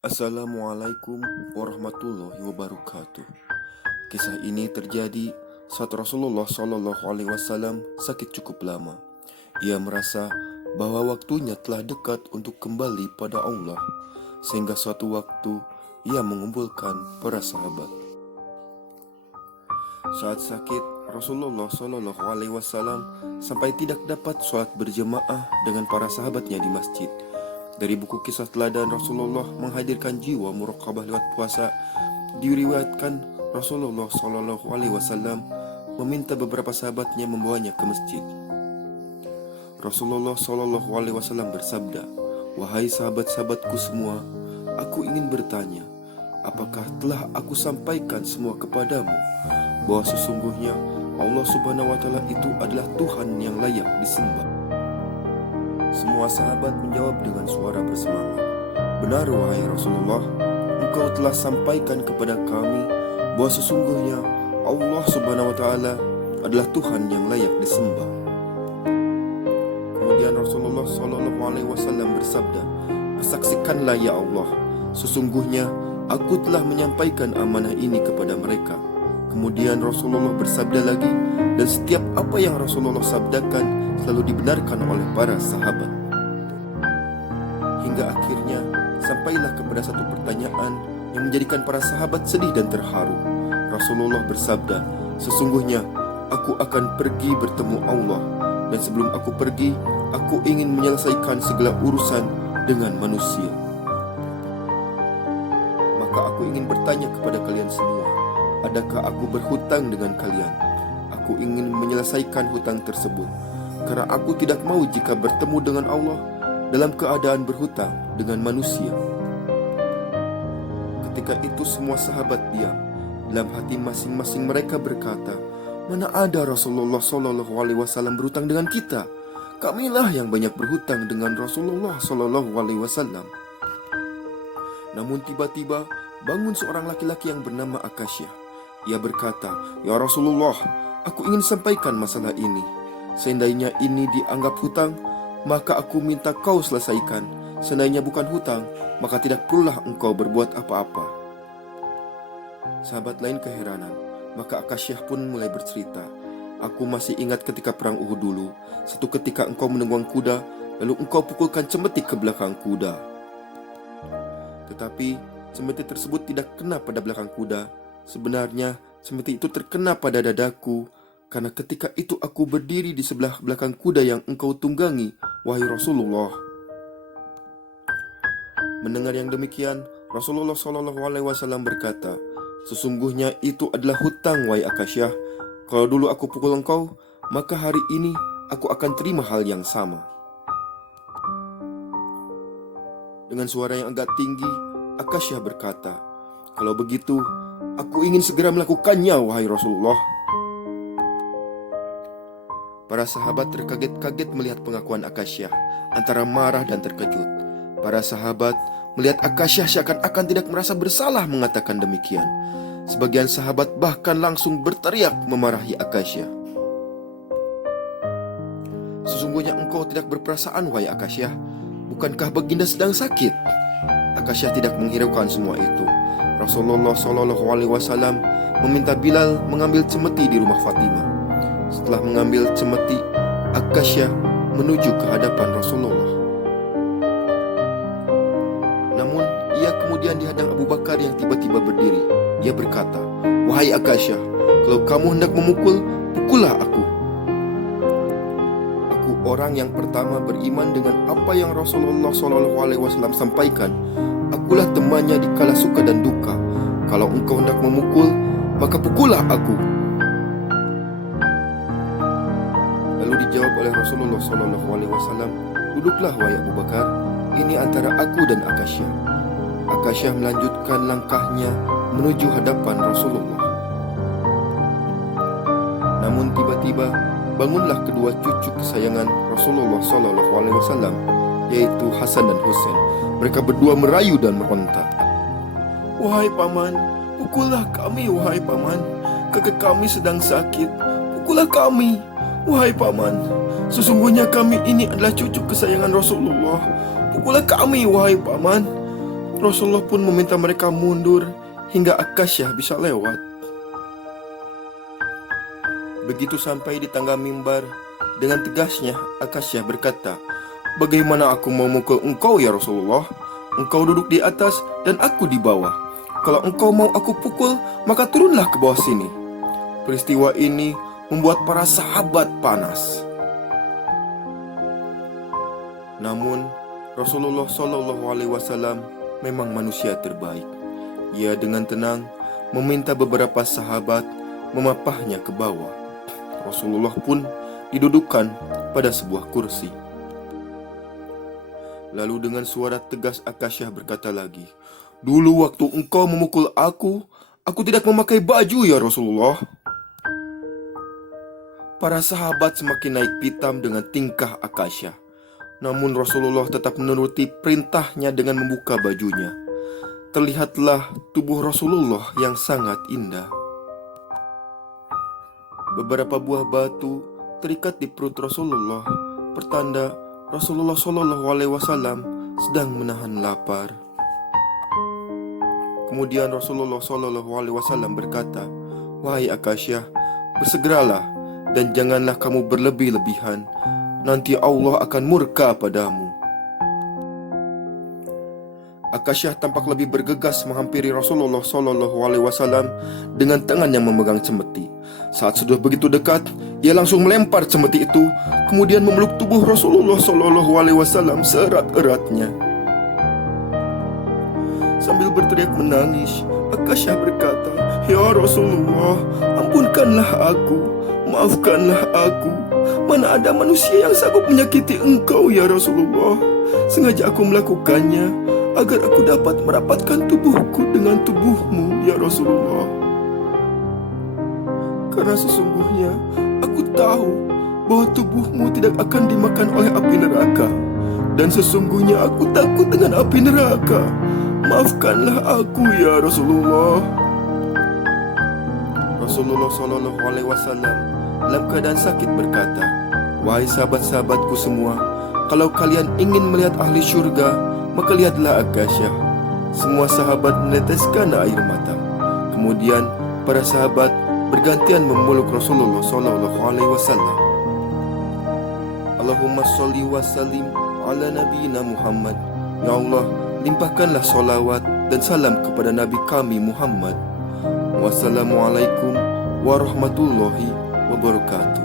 Assalamualaikum warahmatullahi wabarakatuh. Kisah ini terjadi saat Rasulullah SAW sakit cukup lama. Ia merasa bahwa waktunya telah dekat untuk kembali pada Allah, sehingga suatu waktu ia mengumpulkan para sahabat. Saat sakit, Rasulullah SAW sampai tidak dapat sholat berjemaah dengan para sahabatnya di masjid. Dari buku kisah teladan Rasulullah menghadirkan jiwa muraqabah lewat puasa, diriwayatkan Rasulullah SAW meminta beberapa sahabatnya membawanya ke masjid. Rasulullah SAW bersabda, "Wahai sahabat-sahabatku semua, aku ingin bertanya, apakah telah aku sampaikan semua kepadamu, bahwa sesungguhnya Allah Subhanahu wa Ta'ala itu adalah Tuhan yang layak disembah?" Semua sahabat menjawab dengan suara bersemangat, "Benar wahai Rasulullah, engkau telah sampaikan kepada kami bahwa sesungguhnya Allah Subhanahu wa Ta'ala adalah Tuhan yang layak disembah." Kemudian Rasulullah SAW bersabda, "Saksikanlah ya Allah, sesungguhnya aku telah menyampaikan amanah ini kepada mereka." Kemudian Rasulullah bersabda lagi, dan setiap apa yang Rasulullah sabdakan selalu dibenarkan oleh para sahabat. Hingga akhirnya sampailah kepada satu pertanyaan yang menjadikan para sahabat sedih dan terharu. Rasulullah bersabda, "Sesungguhnya aku akan pergi bertemu Allah, dan sebelum aku pergi, aku ingin menyelesaikan segala urusan dengan manusia. Maka aku ingin bertanya kepada kalian semua, adakah aku berhutang dengan kalian? Aku ingin menyelesaikan hutang tersebut, karena aku tidak mau jika bertemu dengan Allah dalam keadaan berhutang dengan manusia." Ketika itu semua sahabat diam. Dalam hati masing-masing mereka berkata, "Mana ada Rasulullah SAW berhutang dengan kita? Kamilah yang banyak berhutang dengan Rasulullah SAW." Namun tiba-tiba bangun seorang laki-laki yang bernama Akasyah. Ia berkata, "Ya Rasulullah, aku ingin sampaikan masalah ini. Seandainya ini dianggap hutang, maka aku minta kau selesaikan. Seandainya bukan hutang, maka tidak perlulah engkau berbuat apa-apa." Sahabat lain keheranan. Maka Akasyah pun mulai bercerita, "Aku masih ingat ketika perang Uhud dulu. Satu ketika engkau menunggang kuda, lalu engkau pukulkan cemeti ke belakang kuda. Tetapi cemeti tersebut tidak kena pada belakang kuda. Sebenarnya cemeti itu terkena pada dadaku, karena ketika itu aku berdiri di sebelah belakang kuda yang engkau tunggangi, wahai Rasulullah." Mendengar yang demikian, Rasulullah SAW berkata, "Sesungguhnya itu adalah hutang, wahai Akasyah. Kalau dulu aku pukul engkau, maka hari ini aku akan terima hal yang sama." Dengan suara yang agak tinggi, Akasyah berkata, "Kalau begitu, aku ingin segera melakukannya, wahai Rasulullah." Para sahabat terkaget-kaget melihat pengakuan Akasyah, antara marah dan terkejut. Para sahabat melihat Akasyah seakan-akan tidak merasa bersalah mengatakan demikian. Sebagian sahabat bahkan langsung berteriak memarahi Akasyah. "Sesungguhnya engkau tidak berperasaan, wahai Akasyah. Bukankah baginda sedang sakit?" Akasyah tidak menghiraukan semua itu. Rasulullah SAW meminta Bilal mengambil cemeti di rumah Fatimah. Setelah mengambil cemeti, Akasyah menuju ke hadapan Rasulullah. Namun, ia kemudian dihadang Abu Bakar yang tiba-tiba berdiri. Ia berkata, "Wahai Akasyah, kalau kamu hendak memukul, pukullah aku. Aku orang yang pertama beriman dengan apa yang Rasulullah SAW sampaikan. Akulah temannya di kala suka dan duka. Kalau engkau hendak memukul, maka pukullah aku." Lalu dijawab oleh Rasulullah SAW, "Duduklah wahai Abu Bakar, ini antara aku dan Akasyah." Akasyah melanjutkan langkahnya menuju hadapan Rasulullah. Namun tiba-tiba bangunlah kedua cucu kesayangan Rasulullah SAW, yaitu Hasan dan Husain. Mereka berdua merayu dan meronta, "Wahai paman, pukullah kami, wahai paman. Kakak kami sedang sakit, pukullah kami. Wahai paman, sesungguhnya kami ini adalah cucu kesayangan Rasulullah. Pukullah kami, wahai paman." Rasulullah pun meminta mereka mundur hingga Akasyah bisa lewat. Begitu sampai di tangga mimbar, dengan tegasnya Akasyah berkata, "Bagaimana aku mau mukul engkau ya Rasulullah? Engkau duduk di atas dan aku di bawah. Kalau engkau mau aku pukul, maka turunlah ke bawah sini." Peristiwa ini membuat para sahabat panas. Namun Rasulullah SAW memang manusia terbaik. Ia dengan tenang meminta beberapa sahabat memapahnya ke bawah. Rasulullah pun didudukkan pada sebuah kursi. Lalu dengan suara tegas Akasyah berkata lagi, "Dulu waktu engkau memukul aku tidak memakai baju ya Rasulullah." Para sahabat semakin naik pitam dengan tingkah Akasyah. Namun Rasulullah tetap menuruti perintahnya dengan membuka bajunya. Terlihatlah tubuh Rasulullah yang sangat indah. Beberapa buah batu terikat di perut Rasulullah, pertanda Rasulullah SAW sedang menahan lapar. Kemudian Rasulullah SAW berkata, "Wahai Akasyah, bersegeralah dan janganlah kamu berlebih-lebihan. Nanti Allah akan murka padamu." Akasyah tampak lebih bergegas menghampiri Rasulullah SAW dengan tangan yang memegang cemeti. Saat sudah begitu dekat, ia langsung melempar cemeti itu, kemudian memeluk tubuh Rasulullah SAW seerat-eratnya. Sambil berteriak menangis, Akasyah berkata, "Ya Rasulullah, ampunkanlah aku, maafkanlah aku. Mana ada manusia yang sanggup menyakiti engkau ya Rasulullah. Sengaja aku melakukannya agar aku dapat merapatkan tubuhku dengan tubuhmu ya Rasulullah. Karena sesungguhnya aku tahu bahwa tubuhmu tidak akan dimakan oleh api neraka. Dan sesungguhnya aku takut dengan api neraka. Maafkanlah aku ya Rasulullah." Rasulullah SAW dalam keadaan sakit berkata, "Wahai sahabat-sahabatku semua, kalau kalian ingin melihat ahli syurga, maka lihatlah Akasyah." Semua sahabat meneteskan air mata. Kemudian para sahabat bergantian memeluk Rasulullah SAW. Allahumma sholli wa sallim ala nabiyina Muhammad. Ya Allah, limpahkanlah salawat dan salam kepada Nabi kami Muhammad. Wassalamualaikum warahmatullahi wabarakatuh.